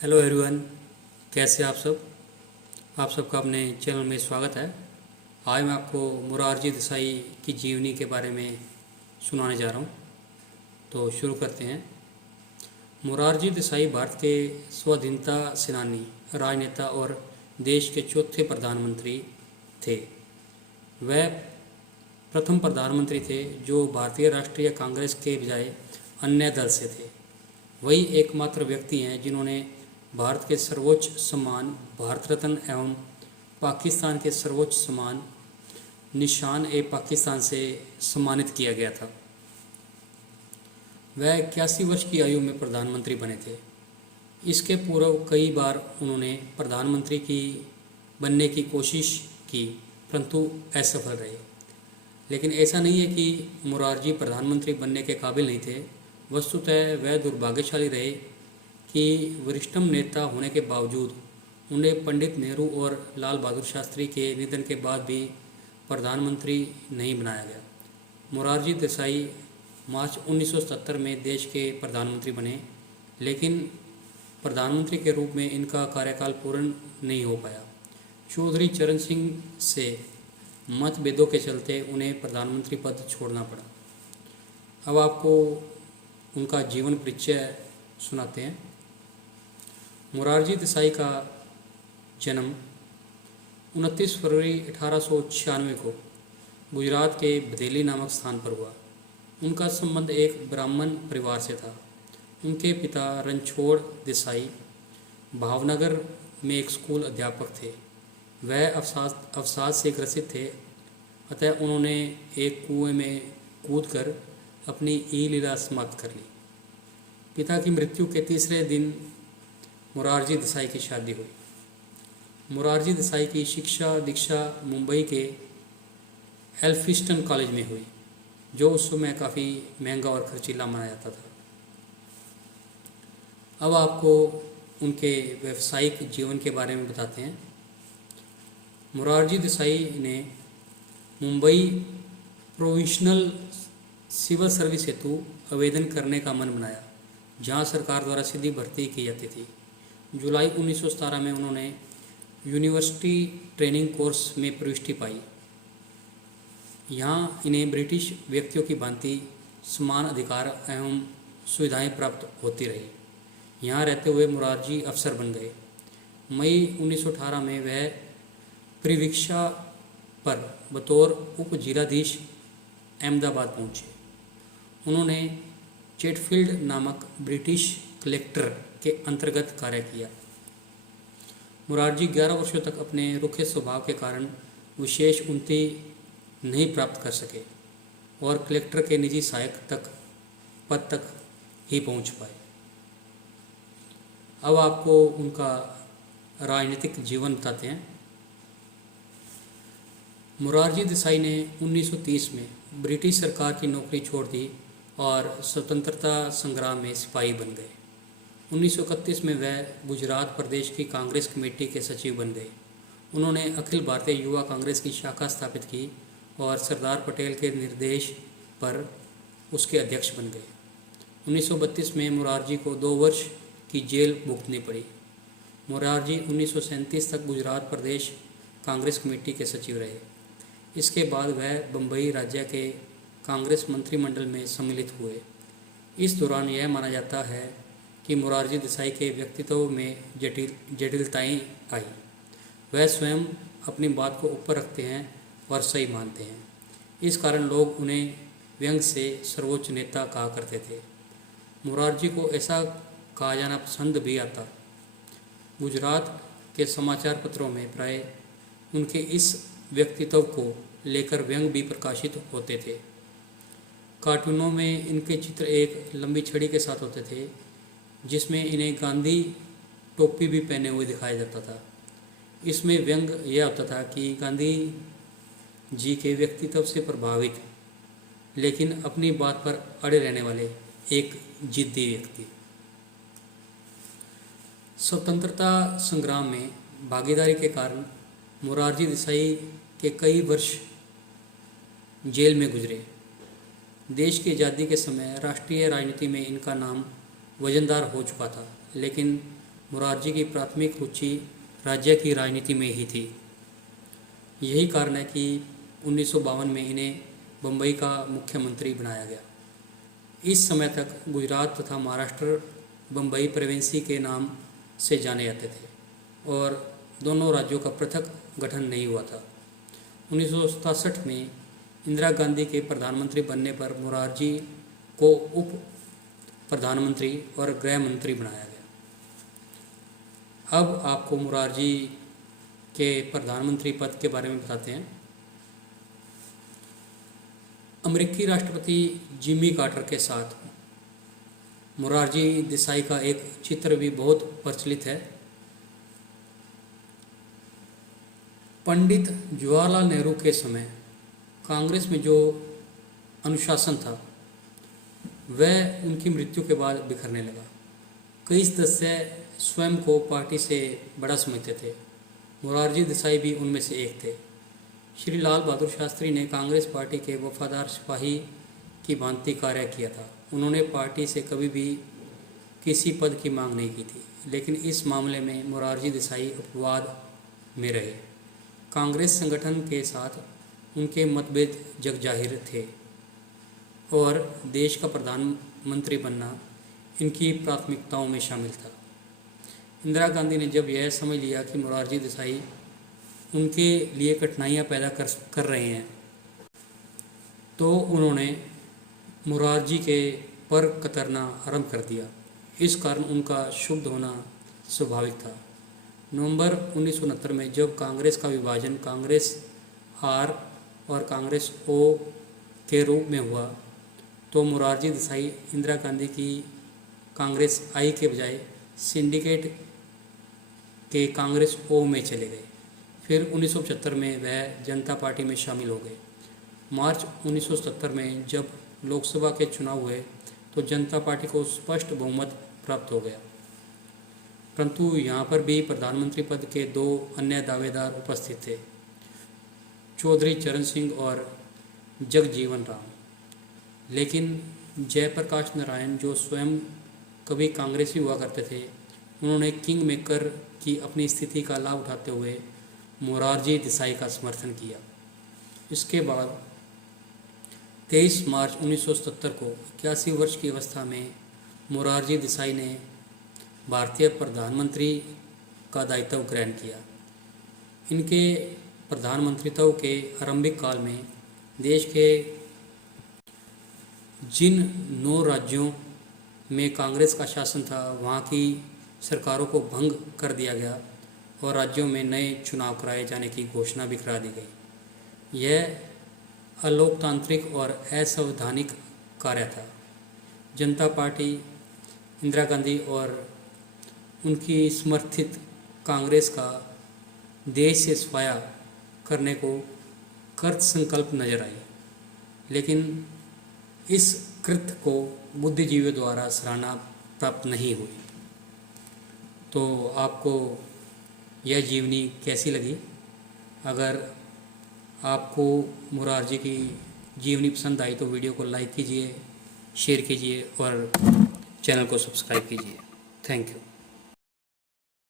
Hello everyone, कैसे आप सब। आप सबका अपने चैनल में स्वागत है। आज मैं आपको मोरारजी देसाई की जीवनी के बारे में सुनाने जा रहा हूँ। तो शुरू करते हैं। मोरारजी देसाई भारत के स्वाधीनता सेनानी, राजनेता और देश के चौथे प्रधानमंत्री थे। वह प्रथम प्रधानमंत्री थे जो भारतीय राष्ट्रीय कांग्रेस के बजाय अन्य दल से थे। वही एकमात्र व्यक्ति हैं जिन्होंने भारत के सर्वोच्च सम्मान भारत रत्न एवं पाकिस्तान के सर्वोच्च सम्मान निशान ए पाकिस्तान से सम्मानित किया गया था। वह 81 वर्ष की आयु में प्रधानमंत्री बने थे। इसके पूर्व कई बार उन्होंने प्रधानमंत्री की बनने की कोशिश की, परंतु असफल रहे। लेकिन ऐसा नहीं है कि मोरारजी प्रधानमंत्री बनने के काबिल नहीं थे। वस्तुतः वह दुर्भाग्यशाली रहे कि वरिष्ठतम नेता होने के बावजूद उन्हें पंडित नेहरू और लाल बहादुर शास्त्री के निधन के बाद भी प्रधानमंत्री नहीं बनाया गया। मोरारजी देसाई मार्च 1977 में देश के प्रधानमंत्री बने, लेकिन प्रधानमंत्री के रूप में इनका कार्यकाल पूर्ण नहीं हो पाया। चौधरी चरण सिंह से मतभेदों के चलते उन्हें प्रधानमंत्री पद छोड़ना पड़ा। अब आपको उनका जीवन परिचय सुनाते हैं। मोरारजी देसाई का जन्म 29 फरवरी 1896 को गुजरात के बदेली नामक स्थान पर हुआ। उनका संबंध एक ब्राह्मण परिवार से था। उनके पिता रणछोड़ देसाई भावनगर में एक स्कूल अध्यापक थे। वह अवसाद से ग्रसित थे, अतः उन्होंने एक कुएं में कूदकर अपनी लीला समाप्त कर ली। पिता की मृत्यु के तीसरे दिन मोरारजी देसाई की शादी हुई। मोरारजी देसाई की शिक्षा दीक्षा मुंबई के एल्फिस्टन कॉलेज में हुई, जो उस समय काफ़ी महंगा और खर्चीला माना जाता था। अब आपको उनके व्यावसायिक जीवन के बारे में बताते हैं। मोरारजी देसाई ने मुंबई प्रोविंशनल सिविल सर्विस हेतु आवेदन करने का मन बनाया, जहां सरकार द्वारा सीधी भर्ती की जाती थी। जुलाई 1917 में उन्होंने यूनिवर्सिटी ट्रेनिंग कोर्स में प्रविष्टि पाई। यहाँ इन्हें ब्रिटिश व्यक्तियों की भांति समान अधिकार एवं सुविधाएं प्राप्त होती रही। यहाँ रहते हुए मोरारजी अफसर बन गए। मई 1918 में वह परिवीक्षा पर बतौर उप जिलाधीश अहमदाबाद पहुँचे। उन्होंने चेटफील्ड नामक ब्रिटिश कलेक्टर के अंतर्गत कार्य किया। मोरारजी 11 वर्षों तक अपने रुखे स्वभाव के कारण विशेष उन्नति नहीं प्राप्त कर सके और कलेक्टर के निजी सहायक पद तक ही पहुंच पाए। अब आपको उनका राजनीतिक जीवन बताते हैं। मोरारजी देसाई ने 1930 में ब्रिटिश सरकार की नौकरी छोड़ दी और स्वतंत्रता संग्राम में सिपाही बन गए। 1931 में वह गुजरात प्रदेश की कांग्रेस कमेटी के सचिव बन गए। उन्होंने अखिल भारतीय युवा कांग्रेस की शाखा स्थापित की और सरदार पटेल के निर्देश पर उसके अध्यक्ष बन गए। 1932 में मोरारजी को 2 वर्ष की जेल भुगतनी पड़ी। मोरारजी 1937 तक गुजरात प्रदेश कांग्रेस कमेटी के सचिव रहे। इसके बाद वह बम्बई राज्य के कांग्रेस मंत्रिमंडल में सम्मिलित हुए। इस दौरान यह माना जाता है कि मोरारजी देसाई के व्यक्तित्व में जटिलताएं आई। वह स्वयं अपनी बात को ऊपर रखते हैं और सही मानते हैं। इस कारण लोग उन्हें व्यंग से सर्वोच्च नेता कहा करते थे। मोरारजी को ऐसा कहा जाना पसंद भी आता। गुजरात के समाचार पत्रों में प्राय उनके इस व्यक्तित्व को लेकर व्यंग भी प्रकाशित होते थे। कार्टूनों में इनके चित्र एक लंबी छड़ी के साथ होते थे, जिसमें इन्हें गांधी टोपी भी पहने हुए दिखाया जाता था। इसमें व्यंग यह होता था कि गांधी जी के व्यक्तित्व से प्रभावित, लेकिन अपनी बात पर अड़े रहने वाले एक जिद्दी व्यक्ति। स्वतंत्रता संग्राम में भागीदारी के कारण मोरारजी देसाई के कई वर्ष जेल में गुजरे। देश की आज़ादी के समय राष्ट्रीय राजनीति में इनका नाम वजनदार हो चुका था, लेकिन मुरारजी की प्राथमिक रुचि राज्य की राजनीति में ही थी। यही कारण है कि 1952 में इन्हें बम्बई का मुख्यमंत्री बनाया गया। इस समय तक गुजरात तथा महाराष्ट्र बम्बई प्रोविंसी के नाम से जाने जाते थे और दोनों राज्यों का पृथक गठन नहीं हुआ था। 1967 में इंदिरा गांधी के प्रधानमंत्री बनने पर मुरारजी को उप प्रधानमंत्री और गृह मंत्री बनाया गया। अब आपको मुरारजी के प्रधानमंत्री पद के बारे में बताते हैं। अमेरिकी राष्ट्रपति जिमी कार्टर के साथ मुरारजी देसाई का एक चित्र भी बहुत प्रचलित है। पंडित जवाहरलाल नेहरू के समय कांग्रेस में जो अनुशासन था वह उनकी मृत्यु के बाद बिखरने लगा। कई सदस्य स्वयं को पार्टी से बड़ा समझते थे। मुरारजी देसाई भी उनमें से एक थे। श्री लाल बहादुर शास्त्री ने कांग्रेस पार्टी के वफादार सिपाही की भांति कार्य किया था। उन्होंने पार्टी से कभी भी किसी पद की मांग नहीं की थी, लेकिन इस मामले में मुरारजी देसाई अपवाद में रहे। कांग्रेस संगठन के साथ उनके मतभेद जगजाहिर थे और देश का प्रधानमंत्री बनना इनकी प्राथमिकताओं में शामिल था। इंदिरा गांधी ने जब यह समझ लिया कि मुरारजी देसाई उनके लिए कठिनाइयां पैदा कर रहे हैं, तो उन्होंने मुरारजी के पर कतरना आरंभ कर दिया। इस कारण उनका शुद्ध होना स्वाभाविक था। नवंबर 1969 में जब कांग्रेस का विभाजन कांग्रेस आर और कांग्रेस ओ के रूप में हुआ, तो मुरारजी देसाई इंदिरा गांधी की कांग्रेस आई के बजाय सिंडिकेट के कांग्रेस ओ में चले गए। फिर 1975 में वह जनता पार्टी में शामिल हो गए। मार्च 1970 में जब लोकसभा के चुनाव हुए तो जनता पार्टी को स्पष्ट बहुमत प्राप्त हो गया, परंतु यहाँ पर भी प्रधानमंत्री पद के दो अन्य दावेदार उपस्थित थे, चौधरी चरण सिंह और जगजीवन राम। लेकिन जयप्रकाश नारायण, जो स्वयं कभी कांग्रेसी हुआ करते थे, उन्होंने किंग मेकर की अपनी स्थिति का लाभ उठाते हुए मुरारजी देसाई का समर्थन किया। इसके बाद 23 मार्च 1970 को 81 वर्ष की अवस्था में मुरारजी देसाई ने भारतीय प्रधानमंत्री का दायित्व ग्रहण किया। इनके प्रधानमंत्रित्व के आरंभिक काल में देश के जिन 9 राज्यों में कांग्रेस का शासन था, वहाँ की सरकारों को भंग कर दिया गया और राज्यों में नए चुनाव कराए जाने की घोषणा भी करा दी गई। यह अलोकतांत्रिक और असंवैधानिक कार्य था। जनता पार्टी, इंदिरा गांधी और उनकी समर्थित कांग्रेस का देश से सफाया करने को कृत संकल्प नजर आई, लेकिन इस कृत्य को बुद्धिजीवियों द्वारा सराहना प्राप्त नहीं हुई। तो आपको यह जीवनी कैसी लगी? अगर आपको मुरारजी की जीवनी पसंद आई तो वीडियो को लाइक कीजिए, शेयर कीजिए और चैनल को सब्सक्राइब कीजिए। Thank you.